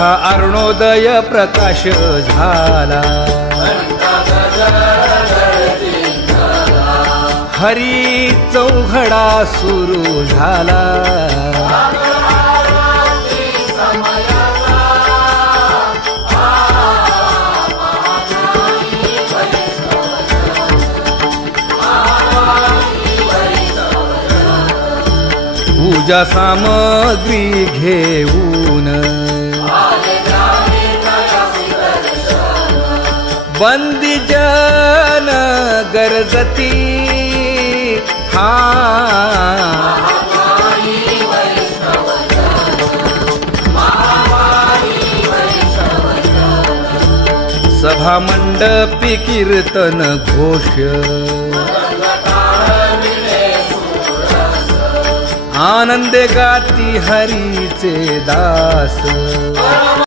हा अरुणोदय प्रकाश झाला, हरी चौघडा सुरू झाला. पूजा सामग्री घेऊन बंदी जन गरजती, हा सभा मंडपी कीर्तन घोष, आनंदे गाती हरीचे दास.